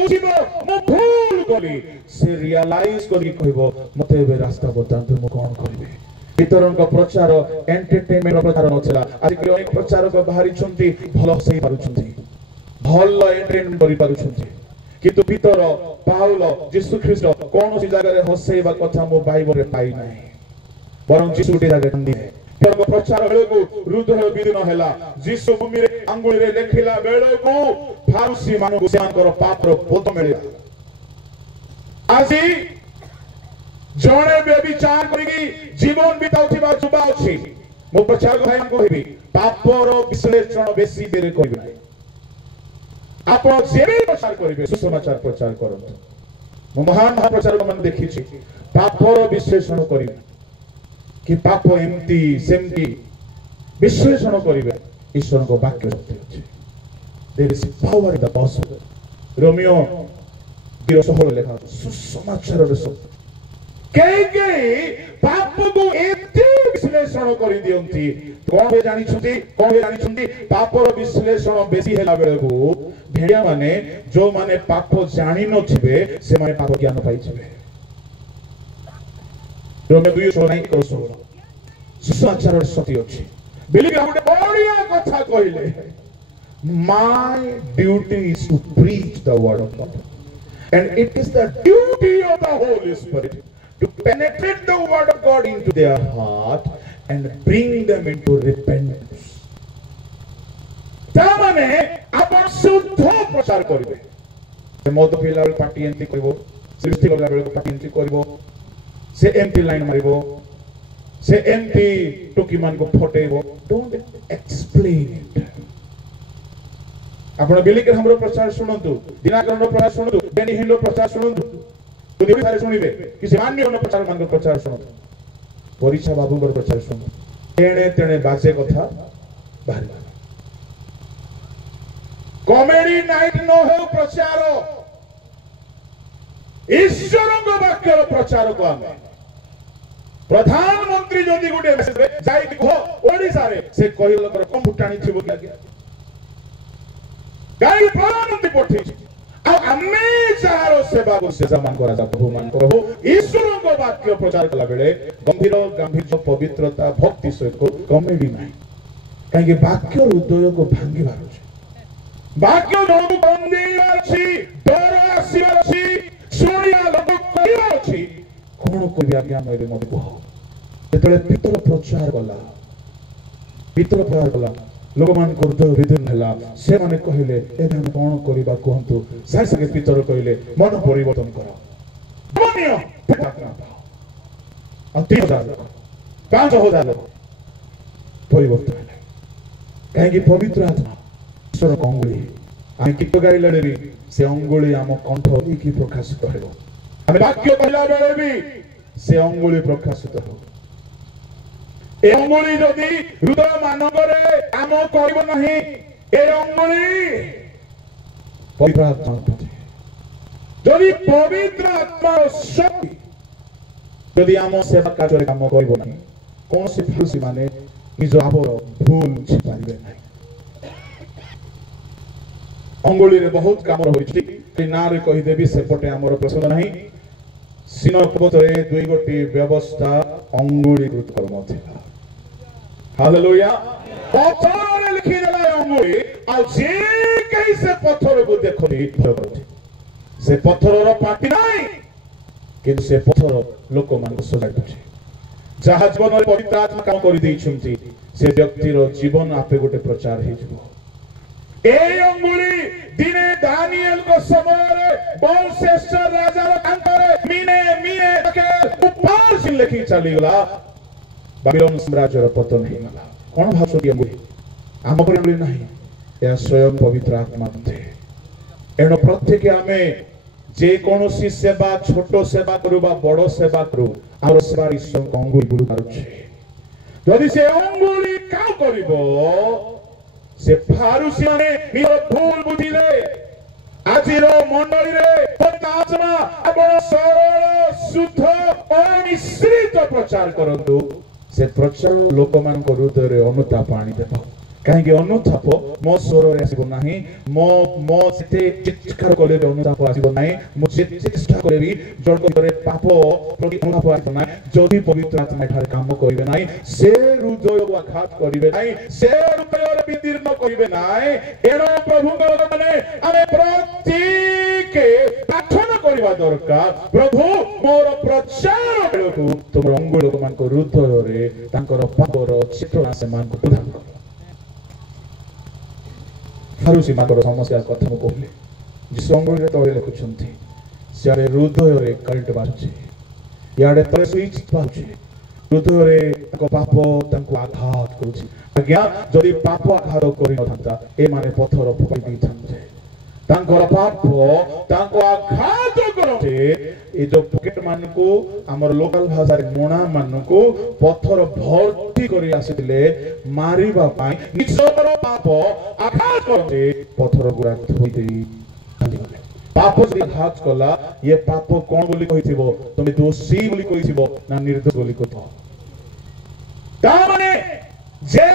बुझिबो मु भूल कली से रियलाइज करी कहबो मते बे रास्ता बतांतु मु कोन करबे भीतरक प्रचार एंटरटेनमेंट प्रचार नथिला आज के अनेक प्रचारक बाहरी छंती भलो सही पारुछंती भलो एंटरटेनमेंट करि पारुछंती किंतु भीतर पाउल यीशु ख्रीष्ट कोन सी जगह रे हसैबा कथा मु बाइबल रे पाई नाही बरं यीशु गोटे जगह कंदी है केवल प्रचार बेले को हृदय विदीन हैला यीशु भूमि रे अंगुली रे लेखिला बेले को फारुसी मानु सेमानकर पाप रो बोध मिलिला आजी जणे व्यभिचार करिकी जीवन बिताउथिबा जुबा अछि मो प्रचार भाई कहबी पाप रो विश्लेषण बेसी बेरे कहबी नाही आप जेबे प्रचार करिवे सुसमाचार प्रचार करंतु मो महान प्रचारक मन देखि छी पाप रो विश्लेषण करिवे कि पाप एमती सेमती विश्लेषण करिवे ईश्वर को वाक्य सत्य अछि there is power in the gospel रोमियो 16 लेखा सुसमाचार रे सत्य के पाप को एते विश्लेषण करि दियंती कोन हे जानि छुंती पाप रो विश्लेषण बेसी हैला बेले को भेड़िया माने जो माने पाप जानि न छिबे से माने पाप ज्ञान पाई छिबे रोमियो 2:16 सुसमाचार सत्य अछि बिलीव हमटे बढ़िया कथा कहिले my duty is to preach the word of God and it is the duty of the holy spirit to penetrate the word of God into their heart and bring them into repentance. तामाने आपण शुद्ध प्रचार करिवे से मद पिला bell party anti करबो सृष्टि करला bell party anti करबो से एंटी लाइन मारिबो से एंटी टोकी मान को फटेबो डोंट एक्सप्लेन इट आपण बिली के हमरो प्रचार सुनंतु दिनाकरण प्रचार सुनंतु बेनी हिलो प्रचार सुनंतु देवी सारे सुनिबे कि सामान्य होना प्रचार मान प्रचार सुनो परीक्षा बाबू बर प्रचार सुनो तेणे तेणे बाजे कथा बाहर कॉमेडी नाइट नो हो प्रचार ईश्वर को वाक्य प्रचार को आमे प्रधानमंत्री जदि गुटे मेसेज जाई कहो ओडिसा रे से कहिलो कर कम फुटाणी थिबो कि गाई प्रधानमंत्री पठेछि आमे चारो सेवा को से समान करा जा बहुमान करो ईश्वर को वाक्य प्रचार कला बेले गंभीर गांभीर्य पवित्रता भक्ति सहित को कॉमेडी नाही काहे वाक्य हृदय को भांगी बारो वाक्य जो बंदी अछि डर आसी अछि सुनिया लोक कहियो अछि कोन को व्याख्या मरे मत को जेतले पितर प्रचार कला लोक मान हृदय विदीन हला से माने कहिले एबे हम कोन करिबा कहंतु साइ संगे पितर कहिले मन परिवर्तन करो मनियो प्रार्थना पाओ 3000 5000 परिवर्तन है काहे पवित्र आत्मा ईश्वर अंगुली आइ कित गाई लडेरी से अंगुली आम कंठ की प्रकाशित हेबो हम वाक्य कहला बेले भी से अंगुली प्रकाशित हो ए अंगुली जदि हृदय मानवरे काम करिबो नाही ए अंगुली पवित्र आत्मा जदि पवित्र आत्मा शक्ति जदि आम सेवा कार्य काम करिबो नाही कोन से फुसी माने निज आपर भूल छिपाइबे नाही अंगुली रे बहुत काम होइछि कि ना रे कहि देबी सेपटे हमर प्रसंग नाही सिनो पबतरे दुई गोटी व्यवस्था अंगुली कृत कर्म थिला हालेलुया पत्थर रे लिखि देला अंगुली आ जे कहि से पत्थर को देखोनी से पत्थर रो पाटी नाही किंतु से पत्थर लोक मान को सजाइ दछि जहा जीवन रे पवित्र आत्मा काम करि दै छुंती से व्यक्ति रो जीवन आपे गोटे प्रचार हे जबो ए अंगुली दिने दानिएल को समय रे बहुत श्रेष्ठ राजा रो कांतरे मीने के ऊपर से लिखि चली गला बाबिलोन साम्राज्य रो पतन हे गला कोन भाषो दिया अंगुली आम पर अंगुली नाही या स्वयं पवित्र आत्मा थे एनो प्रत्येक हमें जे कोनोसी सेवा छोटो सेवा करू बा बड़ो सेवा करू आरो सेवा ईश्वर को अंगुली गुरु मारुछे जदि से अंगुली का करिवो से फारुसी माने निर भूल बुझिले आजिरो मंडली रे पताचना आपण सरल शुद्ध अनिश्रित प्रचार करंतु से प्रचार लोक मान को हृदय रे अनुताप आनी देबो कहीं अनुताप मो स्वर आसब ना मो मो से चित्कार कले अनुताप आसब ना मुझे चेष्टा करे भी जड़ पाप प्रति अनुताप आसब ना जदि पवित्र आत्मा एठारे काम करिवे ना से हृदय आघात करिवे ना से हृदय विदीर्ण करिवे ना एणो प्रभु माने आमे प्रत्येक प्रार्थना करबा दरकार प्रभु मोर प्रचार बेलकु तुम अंगुल लोक मान को हृदय रे तांकर पापर चेतना से मान को प्रदान कर फारूसी माकर समस्या कथा को कहले जिसु अंगुल रे तळे लिखुछंती सियारे हृदय रे करंट बाजुची याडे तळे स्विच बाजुची हृदय रे ताको पाप तांको आघात करूची आज्ञा जदि पाप आघात करि न थांता ए माने पत्थर फकाई दी थांते तांकर पाप तांको आघात करते ए जो पॉकेट मान को हमर लोकल भाषा रे मोना मान को पत्थर भर्ती करी आसीले मारिबा पाई निजर पाप आघात करते पत्थर गुरा थोई देई पाप से आघात कला ये पाप कोन बोली कहिथिबो तुमे दोषी बोली कहिथिबो ना निर्दोष बोली कहिथिबो ता माने जे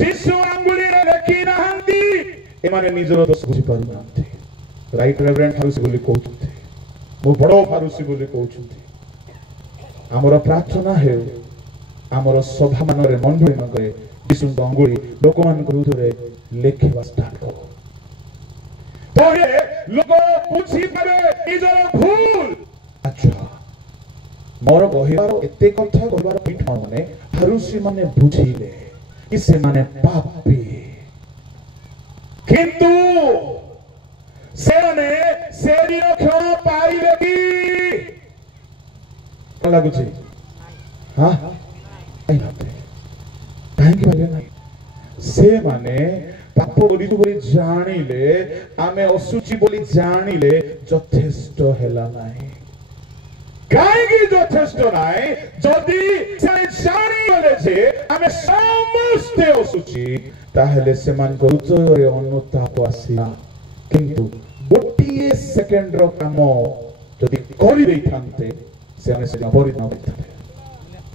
जिसु अंगुली रे लेखि नहंती ए माने निजर दोष बुझी पारु नांती राइट रेवरेंड फारूसी बोली कहउछंती मो बड़ो फारूसी बोली कहउछंती हमर प्रार्थना हे हमर सभा मानरे मंडली नगरे जिसु अंगुली लोक मान को हृदय लेखिबा स्टार्ट करो तोहे लोक बुझी पारे निजर भूल अच्छा मोर कहिबार एते कथा कहबार पीठ माने फारूसी माने बुझिले कि से माने पापी किंतु से माने सेरी क्षमा पाइले कि का लागु छी हां आई नाते काहे कि पाइले नाही से माने पाप बोली तो बोली जानिले आमे असुचि बोली जानिले यथेष्ट हेला नाही काहेकि यथेष्ट नाही जदि से जानि गले जे आमे समस्त असुचि ताहेले से मान को हृदय रे अनुताप आसीला किंतु गोटिए सेकेंड रो काम जदि करि देई थांते से आमे से परि न होइथाते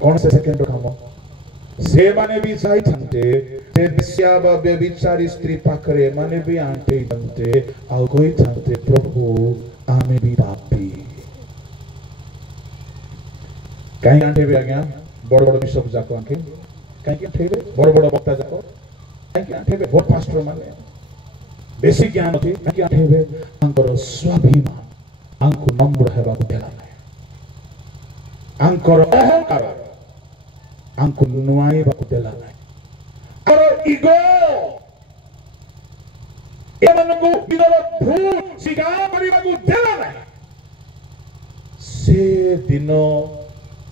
कोन से सेकेंड रो काम से माने भी जाई थांते ते विषया बा व्यभिचारी स्त्री पाखरे माने भी आंटे थांते आ कोई थांते प्रभु आमे भी पापी कहीं आंटे भी आज्ञा बड़ बड़ बिशप जाको आंके कहीं आंटे बड़ बड़ वक्ता जाको कहीं आंटे बड़ पास्टर माने बेसी ज्ञान थी कहीं आंटे आंकर स्वाभिमान आंको नम्र हेबा को देला नै आंकर अहंकार आंको नुआई बा को देला नै और ईगो एमनको बिदर भूल स्वीकार करिबा को देला नै से दिन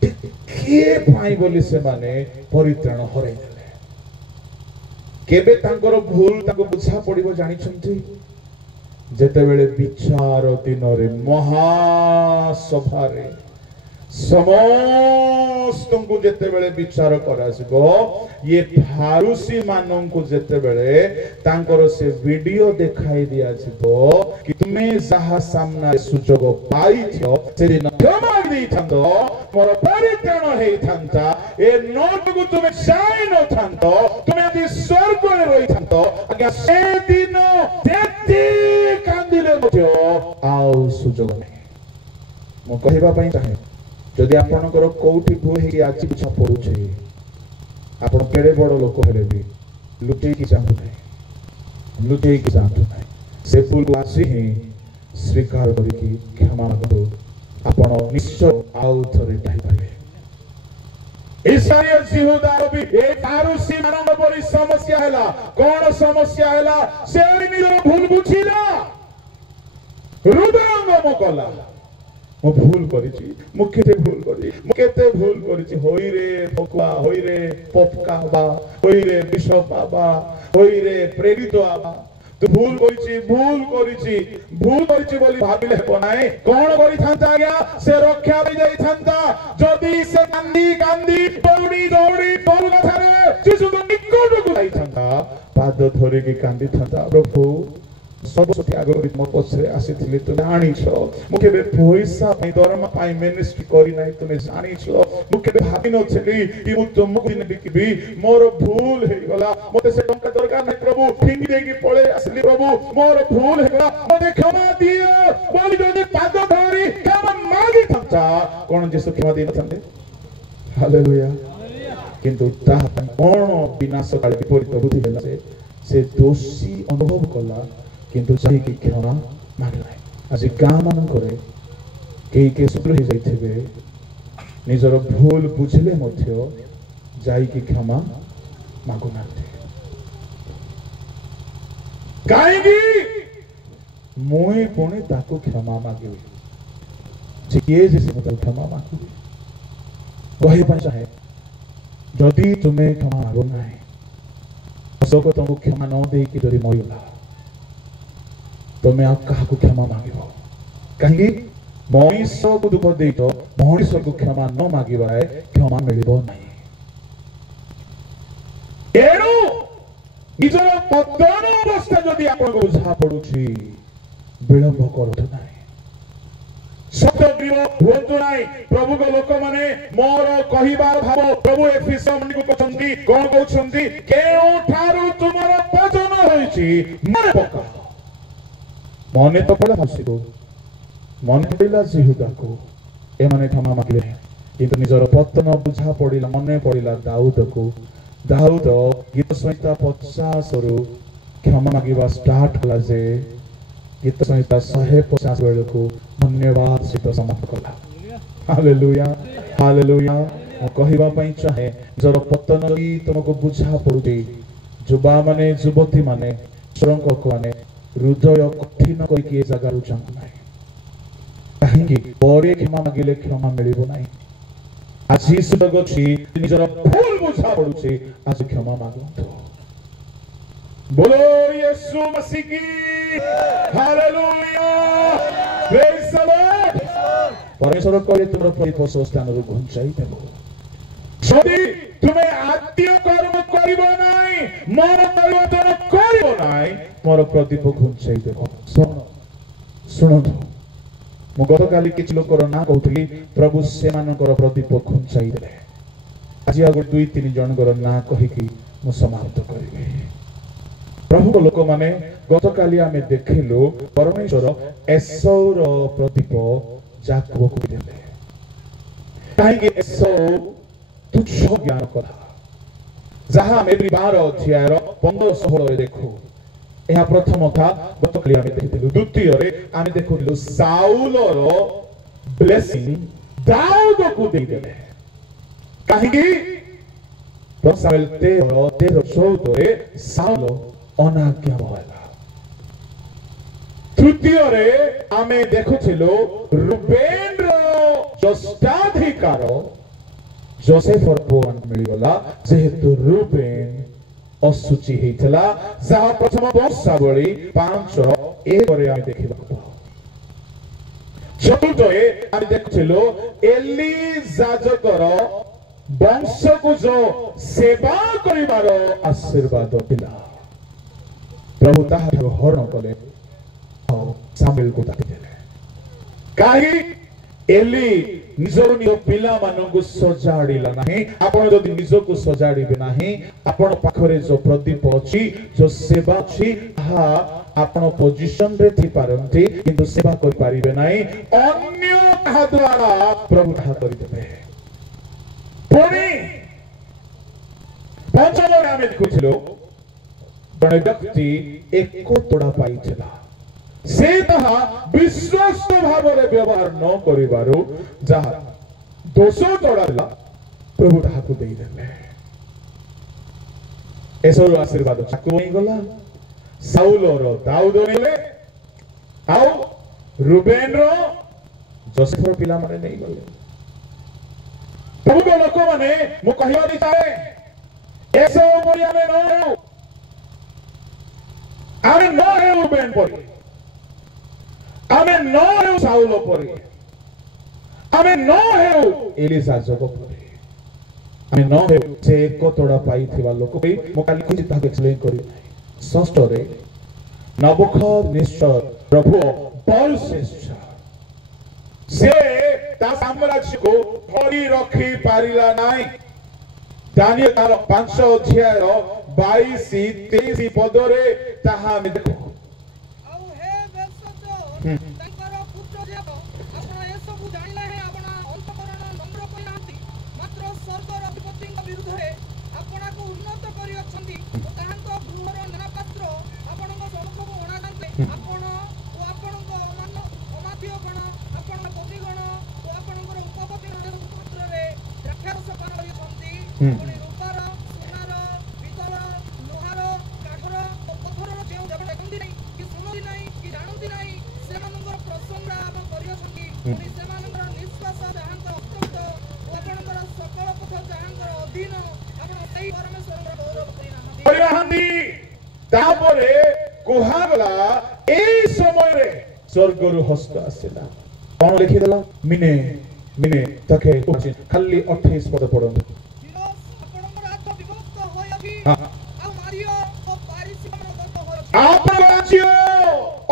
के पाई बोली से माने परित्राण हरै देले केबे तांकर भूल ताको बुझा पड़िबो जानि छंती जेते बेले विचार दिन रे महासभा रे समस्त को जेते बेले विचार करासिबो ये फारूसी मानन को जेते बेले तांकर से वीडियो देखाई दिया छिबो कि तुमे जहा सामना सुजोग पाई थियो से दिन क्षमा दी थांतो मोर परित्राण हेई थांता ए नोट को तुमे जाई न थांतो तुमे आदि स्वर्ग रे रही थांतो आज्ञा से दिन जेते कांदिले मथो आउ सुजोग नै मो कहिबा पई चाहे जदि आपनकर कोठी भूल हे आज पिछा पड़ुछे आपन केड़े बड़ लोक हेले भी लुटे की चाहू नहीं से भूल आसी ही स्वीकार करिकी क्षमा करो आपन निश्चय आउ थरे पाई पाइबे इस्राएल यहूदा भी ए फारूसी मानन परि समस्या हैला कोन समस्या हैला से निज भूल बुझिला हृदय अंगम कला मो भूल करिछि मो केते भूल करिछि होई रे फकुआ होई रे पपका बा होई रे बिशप बाबा होई रे प्रेरित बाबा तू भूल करिछि बोली भाबिले बनाए कोन करि थांता गया से रक्षा भी जाई थांता जदी से कांदी दौड़ी बोल कथारे जिसु को निकट को जाई थांता पाद धरे की कांदी थांता प्रभु सब सती आगे मो पछरे आसीथिले तुमे जानिछ मु केबे पैसा पई दरमा पई मिनिस्ट्री करि नै तुमे जानिछ मु केबे भाबि नछली कि मु तुमको दिन बिकिबी मोर भूल हे गला मते से टंका दरकार नै प्रभु फिंगी देगी पळे आसली प्रभु मोर भूल हे गला मते क्षमा दियो बोली जदी पाद धरी क्षमा मागी था कोन जेसु क्षमा दे नथंदे हालेलुया किंतु ता कोन विनाश काल विपरीत बुद्धि देला से दोषी अनुभव कला किंतु सही की क्षमा मागे नाही आज गाँ मान कई के शुक्र हो जाइथिबे निजर भूल बुझले मध्य जाई की क्षमा मागु नाते काहेकि मुई पुणी ताको क्षमा मागिबी जे किए जे मत क्षमा मागु कहि पन चाहे जदि तुमे क्षमा मागो नाही असको तुमको क्षमा न दे कि जदि मरिला तुम्हें आप कहा क्षमा मांगिब कहीं मनीष को दुख दे तो मनीष को क्षमा न मांगिबा क्षमा मिलिबो नहीं एनु निजर पतन अवस्था जदि आपन को बुझा पडुछि विलंब करत नाही सत्यग्रीव होतो नाही प्रभु को लोक माने मोर कहिबा भाव प्रभु एफिस मन को कहंती कोन कहउछंती केउ ठारू तुमर पतन होइछि मन पका मने तो पड़ा हसी को मने पड़िला जिहुदा को ए माने क्षमा मागिले किंतु निजर पतन बुझा पड़िला मने पड़िला दाऊद को दाऊद गीत संहिता 50 रु क्षमा मागिबा स्टार्ट कला जे गीत संहिता 150 बेल को धन्यवाद सहित समाप्त कला हालेलुया हालेलुया मो कहिबा पई चाहे जर पतन तुमको बुझा पड़ुती जुबा माने युवती माने श्रंक को माने हृदय कठिन करके जगह जाऊ ना कहीं परे क्षमा मागिले क्षमा मिलिबो नाही आज सुयोग अछि निजर भूल बुझा पडुछि आज क्षमा मागंतु बोलो यीशु मसीह की हालेलुया प्रेज द लॉर्ड परमेश्वर कहले तुमर प्रतिपक्ष स्थान रु घुंचाई देबो जदि तुमे आत्य कर्म करिबो नाही मन परिवर्तन करिबो नाही मोर प्रदीप घुंचाई देबो सुनो मु गतकाली किछ लोकर ना कहउथली प्रभु से मानकर प्रदीप घुंचाई देले आज आगो 2-3 जनकर ना कहि कि मु समाप्त करिवे प्रभु को लोक माने गतकाली आमे देखिलो परमेश्वर एसौर प्रदीप जाकब को देले काहे कि एसौ तुच्छ ज्ञान कथा जहां में 12 अध्याय 15-16 रे देखो यह प्रथम था गतकाली आमे देखिलु द्वितीय रे आमे देखिलु साउल रो ब्लेसिंग दाऊद को दे देले काहे कि सामुएल 13-14 रे साउल अनाज्ञा भला तृतीय रे आमे देखुथिलु रूबेन रो ज्येष्ठाधिकार जोसेफ और पुआन मिलगला जेहेतु रूबेन असुचि हेतला जहा प्रथम वर्षावली 5:1 रे आमे देखिबा चतुर्थए आमे देखथिलो एली जाजकर वंश को जो सेवा करिबार आशीर्वाद दिला प्रभु ताहार हरण कले सामुएल को ताकि देले काहे एली निजर निज पिला मानकु सजाड़िला नाही आपण जदि निज को सजाड़िबे नाही आपण पाखरे जो प्रदीप अछि जो सेवा अछि हा आपण पोजीशन रे थी पारंती किंतु सेवा कर पारिबे नाही अन्य कहा द्वारा प्रभु ताहा करि देबे पुणी पंचम रे आमे देखुथिलो जने व्यक्ति एको तोड़ा पाइथिला से तहा विश्वास भाव रे व्यवहार न करिबारो जहा दोष तोड़ाला प्रभु ताहा को देई देले एसो आशीर्वाद चाकु होई गला साउल रो दाऊद नेले आउ रूबेन रो जोसेफ रो पिला माने नहीं गले प्रभु को लोक माने मु कहियो दी चाहे एसो परिया में न हो आमे न हे रूबेन परी आमे न हे साउल परी आमे न हे एलिसा जग परी आमे न हे से को तोड़ा पाई थिबा लोक पे मो काली कुछ ताके एक्सप्लेन करी षष्ठ रे नबूखदनेस्सर प्रभु बलश्रेष्ठ से ता साम्राज्य को धरी रखी पारिला नाही। दानिएल 5 अध्याय 22-23 पदरे ताहा हम देखो। तापरे कुहागला ए समय रे स्वर्गरु हस्त आसिला कोन लिखि देला मिने मिने तके खाली 28 पद पढो आप राज्य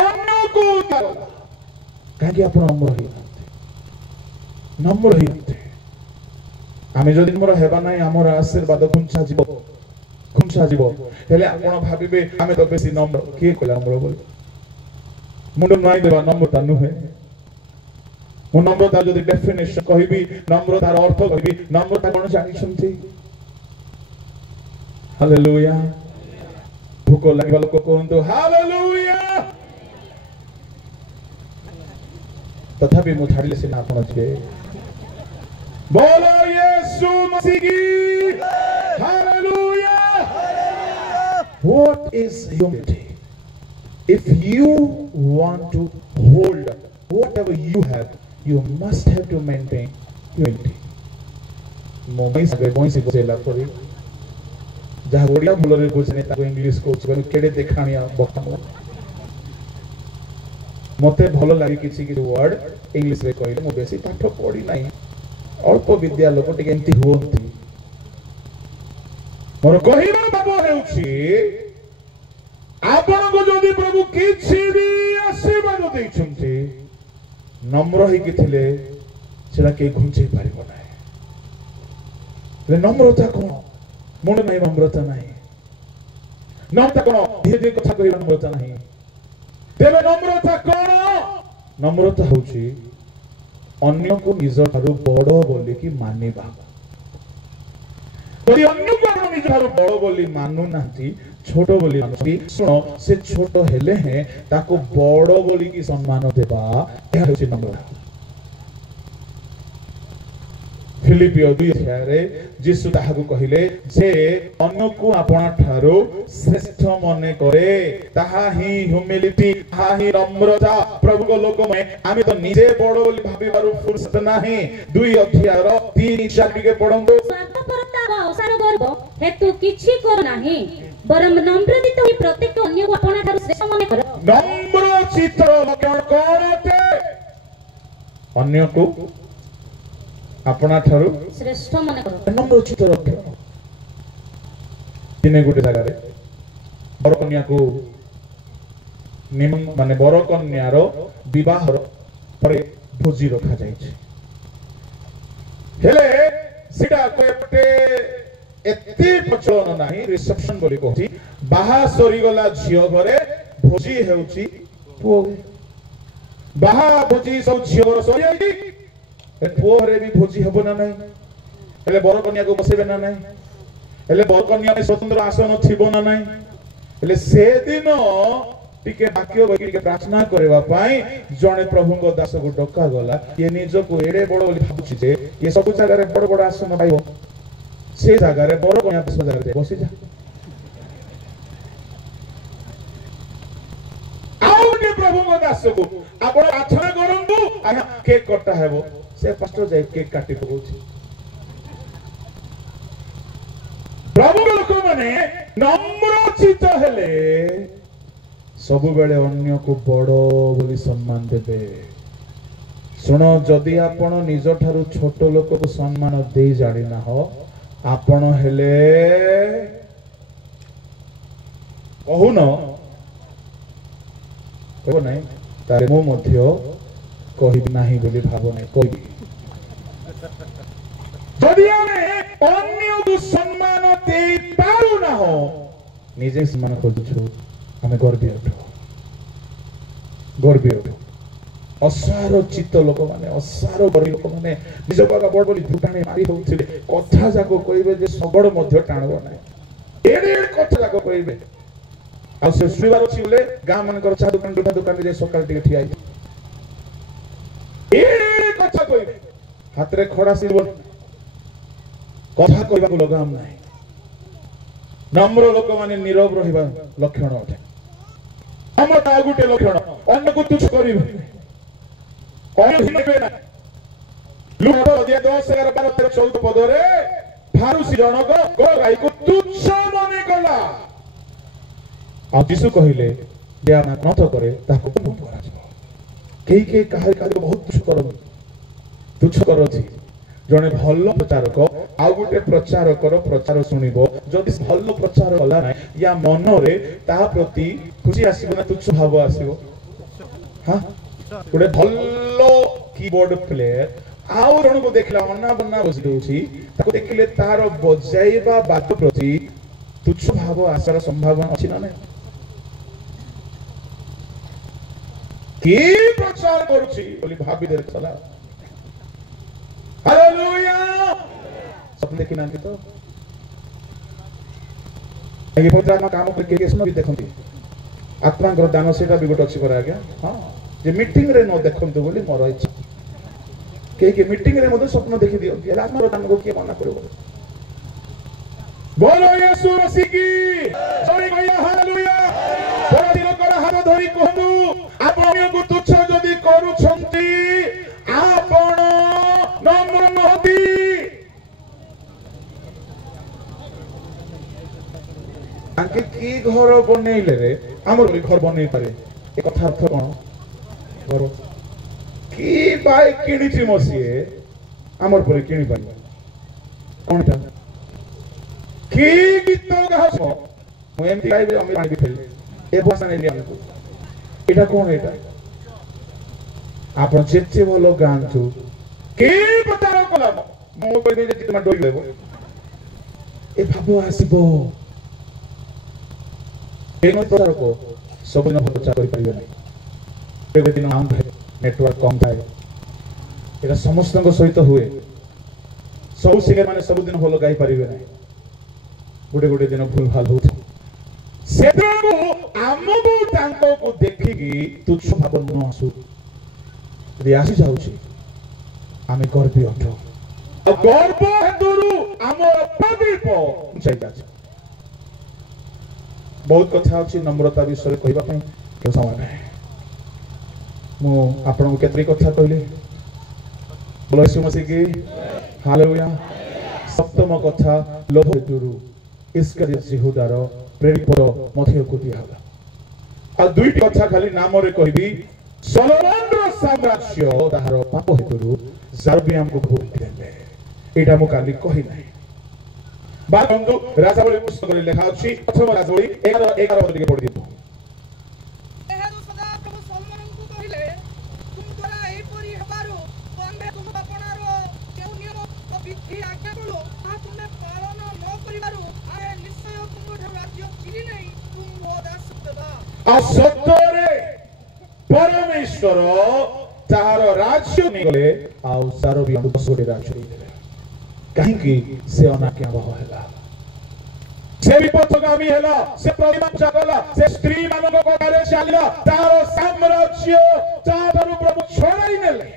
अन्य को काहे आपण नम्र ही आमे जदि नम्र हेबा नै हमर आशीर्वाद कुंचा जीव हेले आपण भाबिबे आमे तो बेसी नम्र के कहला नम्र बोल मुंड नाइ देबा नम्रता नुहे मु नम्रता जदि डेफिनेशन कहबी नम्रतार अर्थ कहबी नम्रता कोन जानि छथि हालेलुया भूख लागबा लोक कहंतु हालेलुया तथापि मु छाडिले सिना आपण छे बोलो यीशु मसीह की hallelujah. What is humility? If you want to hold whatever you have, you must have to maintain humility. Mobile से बोइसी बोला पड़ी जहाँ ओडिया बोलरे बोलने ताको इंग्लिश को चलो केडे देखानिया बखम मते भलो लागि किछि कि वर्ड इंग्लिश रे कहले मो बेसी पाठ पढी नाही अल्प विद्या लोक टिके एंती होंती मोर कहिबा बाबू हेउछि आपण को जदि प्रभु किछि भी आशीर्वाद दैछन्ति नम्र ही किथिले सेला के घुंचै पारिबो नाही ले नम्रता कोन मन नाही नम्रता नाही नम्रता कोन धीरे कथा कहिबा नम्रता नाही तेबे नम्रता कोन नम्रता होछि अन्य को निज ठारू बड़ बोली कि मानिबा यदि अन्य को आपण निज ठारू बड़ बोली मानु नांती छोट बोली मानुती सुनो से छोट हेले हैं ताको बड़ बोली कि सम्मान देबा एहा होछि नम्रता। फिलिपियो 2 अध्याय रे यीशु ताहाकु कहिले जे अन्य को आपण ठारू श्रेष्ठ मने करे ताहा ही ह्यूमिलिटी ताहा ही नम्रता प्रभु को लोक में आमे तो निजे बड़ बोली भाबी बारु फुर्सत नाही 2 अध्याय रो 3-4 के पढंदो स्वार्थपरता वा असार गर्व हेतु किछि कर नाही बरम नम्रचित्त होई प्रत्येक अन्य को आपण ठारू श्रेष्ठ मने कर नम्र चित्त लक्षण कोनते अन्य को अपना ठारू श्रेष्ठ मन करो नम्र चित्त रख दिने गुटे जगह रे बर कन्या को निमन माने बर कन्या रो विवाह परे भोजी रखा जाय छै हेले सिटा कोटे एते प्रचलन नाही रिसेप्शन बोली कहती बाहा सरी गला झियो घरे भोजी हेउची पो बाहा भोजी सब झियो घर सरी आइ ए पुओरे भी भोजी हबो ना नाही हेले बर कन्या को बसेबे ना नाही हेले बर कन्या में स्वतंत्र आसन थिबो ना नाही हेले से दिन टिके वाक्य बगी के प्रार्थना करबा पाई जने प्रभु को दास को डका गला ये निज को एडे बड़ बोली भाबुछि जे ये सब जगह रे बड़ बड़ आसन पाइबो से जगह रे बर कन्या बस जगह रे बसि जा आउने प्रभु को दास को आपण प्रार्थना करंतु आहा केक कटा हेबो से पास्टर जाय केक काटी पकोछि प्रभु लोक माने नम्र चित्त हेले सब बेले अन्य को बड़ बोली सम्मान देबे सुनो जदि आपण निज ठारू छोट लोक को सम्मान दे जानि ना हो आपण हेले कहून कहबो नहीं तारे मो मध्य कहिबि नाही बोली भाबो नहीं कहिबि जदि आमे अन्य को सम्मान दे पारु ना हो निजे सम्मान करछु आमे गर्वी उठो असार चित्त लोक माने असार गरी लोक माने निज बागा बड़ बोली झुटाणी मारी होउथिले कथा जाको कहिबे जे सबड़ मध्य टाणबो नाही एडे कथा जाको कहिबे आ से सुइबार अछि बोले गां मन कर चा दुकान जे सकाल टिके ठिया एडे कथा कहिबे हाथ रे खड़ा सिर कथा कहबा को लगाम नाही नम्र लोक माने नीरव रहिबा लक्षण अटे हमता गुटे लक्षण अन्य को तुच्छ करिबे कौन हिनेबे ना लुट दिया 10 11 12 13 14 पदरे फारुसी जनक गोराई को तुच्छ माने गला आ यीशु कहिले जे आमा नथ करे ताको कम करा जाय केई काहे बहुत तुच्छ करछि जने भल्लो प्रचारक आ गुटे प्रचारकर प्रचार सुनिबो जदि भल्लो प्रचार कला ना या मन रे ता प्रति खुशी आसीबो ना तुच्छ भाव आसीबो हां गुटे भल्लो कीबोर्ड प्लेयर आउ रण को देखला अन्ना बन्ना बस दोछि ताको देखिले तार बजाइबा बात प्रति तुच्छ भाव आसार संभावना अछि ना नहीं की प्रचार करूछि बोली भाबी दे चला हालेलुया सपने देखि नांति तो आगे पत्रमा काम करके केस भी देखंती आत्मा को दान सेटा भी गोट अछि पर आज्ञा हां जे मीटिंग रे न देखंतु बोली मोर इच्छा के मीटिंग रे मधे स्वप्न देखि दियो ये आत्मा रो दान को के मना करबो बोलो यीशु मसीह की जय गया हालेलुया बड़ा दिन कर हाथ धरि कहनु आपण को तुच्छ जदी करू छंती आपण नम्र नहती आके की घर बनेइले रे हमर घर बनेइ पारे ए कथा अर्थ कोन घर की बाय किनिछि मसिए हमर परे किनि पारे कोनटा की गीत गास मु एमती गाइबे हम पानी फेल ए भाषा नै हमको एटा कोन एटा आपण जेते भलो गांछु के प्रचार कला मो कहि दे जे तुम डोइ लेबो ए भाबो आसीबो एनो प्रचार को सब दिन प्रचार करि परिबे नै एक दिन हम नेटवर्क कम थाए एटा समस्त को सहित हुए सब सिंगर माने सब दिन भलो गाई परिबे नै गुटे दिन भूल भाल होत सेदो आमबो तांको को देखिकी तुच्छ भाव न आसु यदि आसी जाउछि आमे गर्वी अठो आ गर्व हेतुरु हमर पविप ऊंचाई जाछ बहुत कथा अछि नम्रता विषय कहबा पई के समय नै मु आपन को केतरी कथा कहली बोलो यीशु मसीह की हालेलुया सप्तम कथा लोभ हेतुरु इस्करियोत यहूदार प्रेरित मध्य को दिया हला आ दुईटी कथा खाली नाम रे कहबी सोलोमन रो साम्राज्य ताहार पाप हेतुरु जरबियाम को भूल देले एटा मु काली कहि नै बाबंदु राजावली पुस्तक रे लेखा अछि प्रथम राजावली 11 पद के पढि दिबो एहारो सदा प्रभु सोलोमन को कहिले तुम तोरा एई परी हबारो बंदे तुम अपनारो केउ नियम ओ विधि आज्ञा बोलो आ तुमे पालन न करिबारो आए निश्चय तुम राज्य चिरि नै तुम मो दास देबा आ सत्तरे परमेश्वर तार राज्य निगले आ सारो भी 10 गोटे राज्य देले कहीं की से अनाज्ञा बह हैला से विपथगामी हैला से प्रतिमा जागला से स्त्री मानव को करे चालिला तार साम्राज्य तार प्रभु छोड़ाई नेले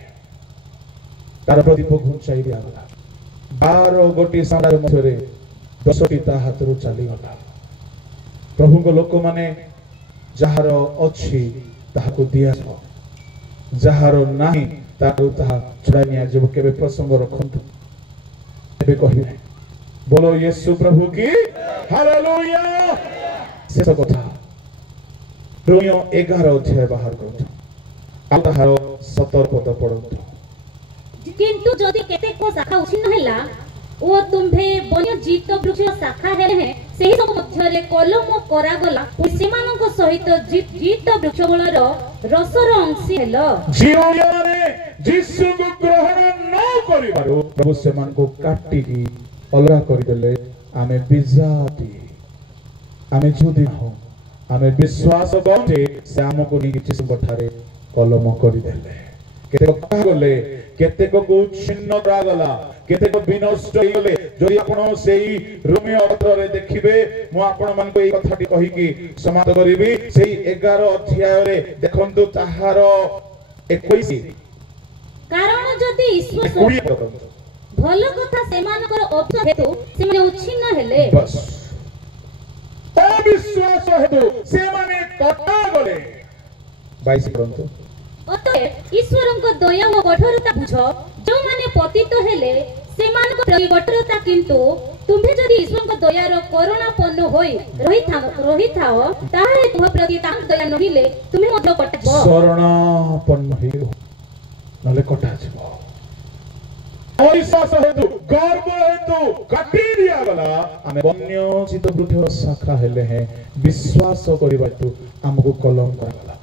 तार प्रदीप घुंचाई दिया गला 12 गोटी साम्राज्य मथरे 10टी ता हाथरू चली गला प्रभु को लोक माने जहार अछि ताहा को दिया छ जहार नाही ताको ताहा छुड़ाई निया जब केबे प्रसंग रखंतु एबे कहबे बोलो यीशु प्रभु की हालेलुया शेष कथा रोमियो 11 अध्याय बाहर करथु आ ताहार 17 पद पढंतु किंतु जदि केते को शाखा उछिन्न हैला ओ तुम्भे बन्य जीत वृक्ष शाखा हेले हैं ସେହି ସବୁ ମଧ୍ୟରେ କଲମ କରାଗଲା ସେମାନଙ୍କ ସହିତ ଜିତ ବୃକ୍ଷମୂଳର ରସର ଅଂଶୀ ହେଲ। ଯେଉଁମାନେ ଯୀଶୁଙ୍କୁ ଗ୍ରହଣ ନ କରିବାରୁ ପ୍ରଭୁ ସେମାନଙ୍କୁ କାଟିକି ଅଲଗା କରିଦେଲେ। ଆମେ ବିଜାତି, ଆମେ ଯୁଦି ହଉ, ଆମେ ବିଶ୍ୱାସ କରୁଛେ ସେ ଆମକୁ ନେଇକି ଯୀଶୁଙ୍କ ଠାରେ କଲମ କରିଦେଲେ। କେତେକ କହାଗଲେ, କେତେକକୁ ଛିନ୍ନ କରାଗଲା, କେତେକ ବିନଷ୍ଟ ହେଇଗଲେ। ଯଦି ଆପଣ ସେଇ ରୋମିଓ ପତ୍ରରେ ଦେଖିବେ, ମୁଁ ଆପଣମାନଙ୍କୁ ଏଇ କଥାଟି କହିକି ସମାପ୍ତ କରିବି। ସେଇ 11 ଅଧ୍ୟାୟରେ ଦେଖନ୍ତୁ ତାହାର 21 କାରଣ ଯଦି ଈଶ୍ୱର ଭଲ କଥା ସେମାନଙ୍କର ଅଭିଯୋଗ ହେତୁ ସେମାନେ ଉଚ୍ଛିନ୍ନ ହେଲେ, ଅବିଶ୍ୱାସ ହେତୁ ସେମାନେ କଟାଗଲେ। 22 ପର୍ଯ୍ୟନ୍ତ। ଅତଏବ ଈଶ୍ୱରଙ୍କ ଦୟା ଓ କଠୋରତା ବୁଝ, ଯେଉଁମାନେ ପତିତ ହେଲେ ସେମାନଙ୍କ ପ୍ରତି କଠୋରତା, କିନ୍ତୁ ତୁମ୍ଭେ ଯଦି ଈଶ୍ୱରଙ୍କ ଦୟାର କରୁଣାପନ୍ନ ହୋଇ ରହିଥାଅ, ତାହେଲେ ତୁମ ପ୍ରତି ତାଙ୍କ ଦୟା ନହିଲେ ତୁମେ ମଧ୍ୟ କଟାଯିବ। ଶରଣାପନ୍ନ ହେଉ ନହେଲେ କଟାଯିବ। ଅବିଶ୍ୱାସ ହେତୁ, ଗର୍ବ ହେତୁ କାଟି ଦିଆଗଲା। ଆମେ ବନ୍ୟ ଚିତ ବୃକ୍ଷର ଶାଖା ହେଲେ ହେଁ ବିଶ୍ୱାସ କରିବା ହେତୁ ଆମକୁ କଲମ କରାଗଲା।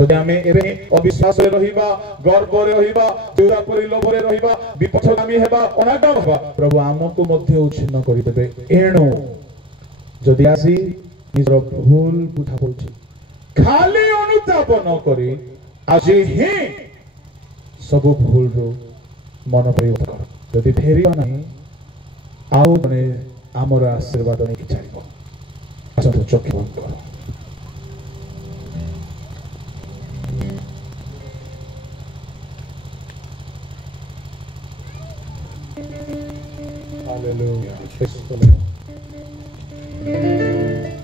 ଯଦି ଆମେ ଏବେ ଅବିଶ୍ୱାସରେ ରହିବା, ଗର୍ବରେ ରହିବା, ଯୋଉରା ପରି ଲୋଭରେ ରହିବା, ବିପଥଗାମୀ ହେବା, ଅନାଗମ ହେବା, ପ୍ରଭୁ ଆମକୁ ମଧ୍ୟ ଉଚ୍ଛିନ୍ନ କରିଦେବେ। ଏଣୁ ଯଦି ଆସି ନିଜର ଭୁଲ ବୁଝା ପଡୁଛି, ଖାଲି ଅନୁତାପ ନ କରି ଆଜି ହିଁ ସବୁ ଭୁଲରୁ ମନ ପରିବର୍ତ୍ତନ କର। ଯଦି ଫେରିବ ନାହିଁ, ଆଉ ମାନେ ଆମର ଆଶୀର୍ବାଦ ନେଇକି ଚାଲିବ। ଆସନ୍ତୁ ଚକ୍ଷୁ ବନ୍ଦ କର। Hallelujah. Praise the Lord.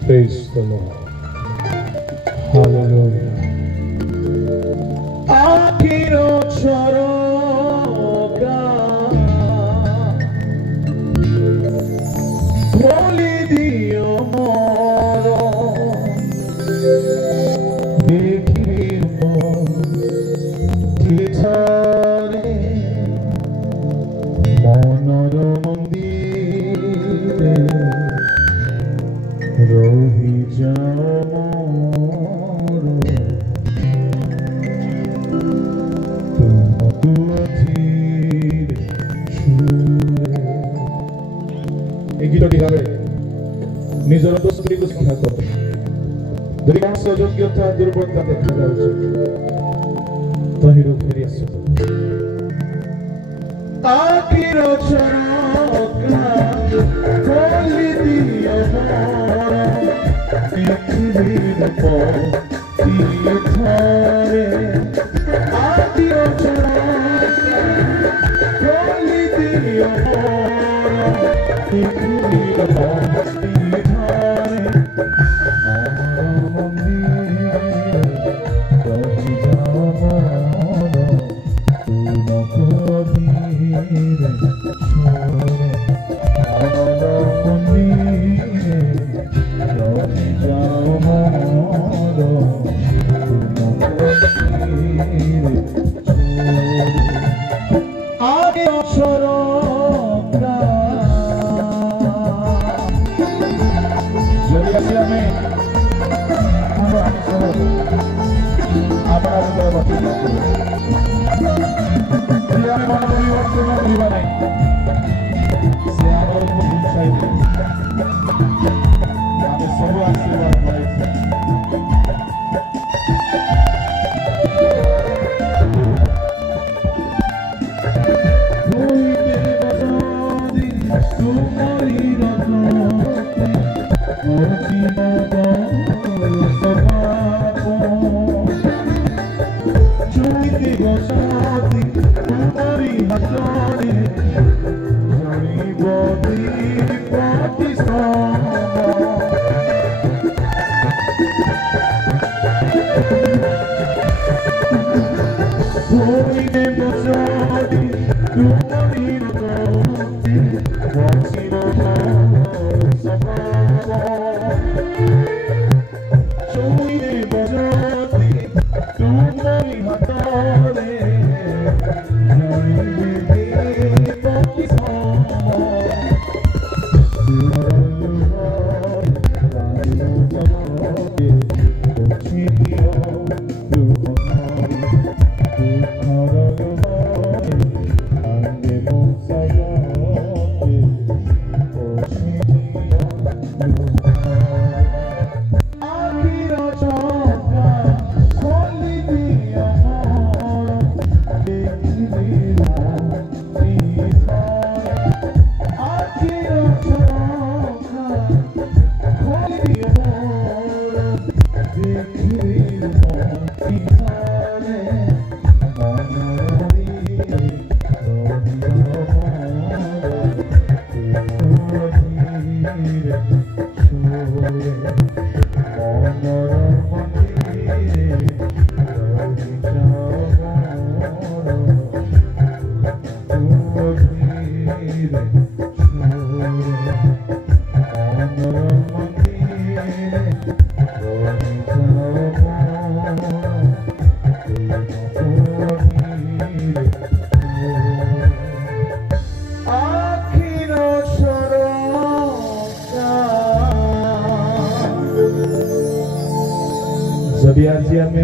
Praise the Lord. Hallelujah. Akiro choroka Holy Dio moro Dekimo Titare Monoro Mondire Rohi Jamoro এই গীতটি গাবে নিজের দোষগুলিকে স্বীকার করো। যদি মানুষের যোগ্যতা দুর্বলতা দেখা যাচ্ছে, তহিরও ফিরে আসো। আখির চরকা বলি দিও মোর পৃথিবীর পথে আখির চরকা বলি দিও মোর পৃথিবীর পথে आज आम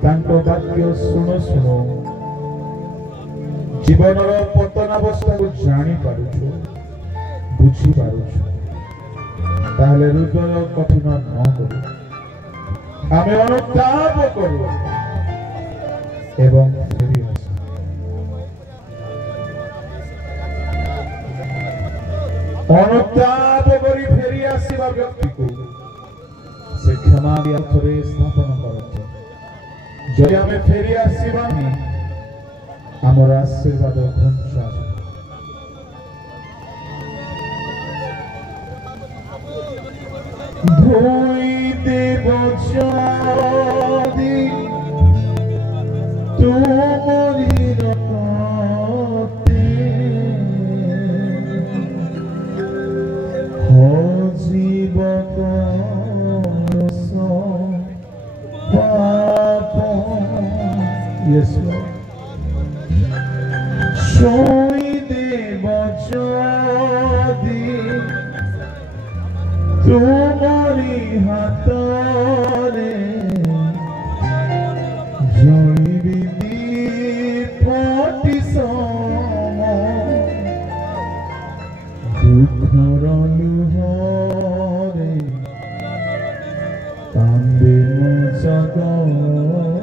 तांको वाक्य शुणु शुणु जीवन पतनावस्था को जानी पारुछु बुझी पारुछु ताहले हृदय कठिन न करू आमे अनुताप करू एवं फेरी आसु अनुताप करी फेरी आसीबा व्यक्ति को से क्षमा अर्थे स्थापन करछ जदि आमे फेरी आसीबानी आमर आशीर्वाद घुंचा धोई देव जदि तुमरी रते हो जीवक Yes, Lord. Shoy dev jodi tumari hatare jolibi dipoti sama dukhar luhare kande mo jagate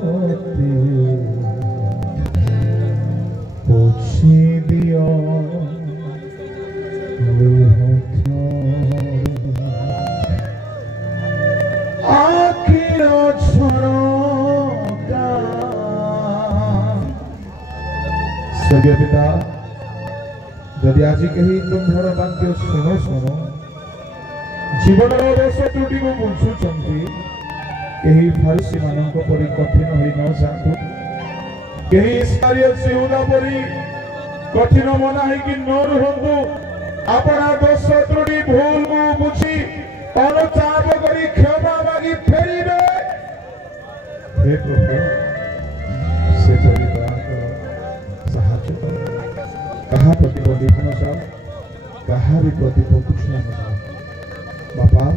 pochi diyo आखिरो छोड़ोगा स्वर्गीय पिता यदि आज कहीं तुम्हारा वाक्य सुनो सुनो जीवन दोष त्रुटि को बुझुचंती कहीं फरीसी मानक परि कठिन होई न जातु कहीं इस्करियोत यहूदा परि कठिन मना है कि न रहंतु अपना दोष त्रुटि भूल को बुझी अनुताप करी क्षमा मागी फेरिबे हे प्रभु से परिवार को साहाय्य करो कहा प्रतिबंधी न जाओ कहा भी प्रतिबंध न जाओ बापा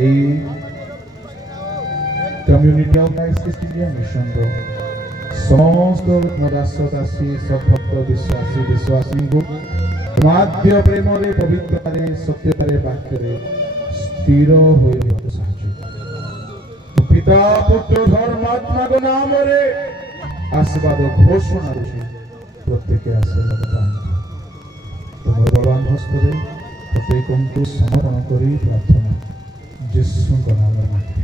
ए community of Christ India mission रो समस्त दासी सभक्त विश्वासी विश्वासी को माध्य प्रेम रे पवित्रता रे सत्यता रे वाक्य रे स्थिर होई साहाय्य पिता पुत्र धर्मात्मा को नाम रे आशीर्वाद घोषणा रे प्रत्येक आशीर्वाद पाएं तुम बलवान हस्त रे प्रत्येक को समर्पण करी प्रार्थना यीशु का नाम में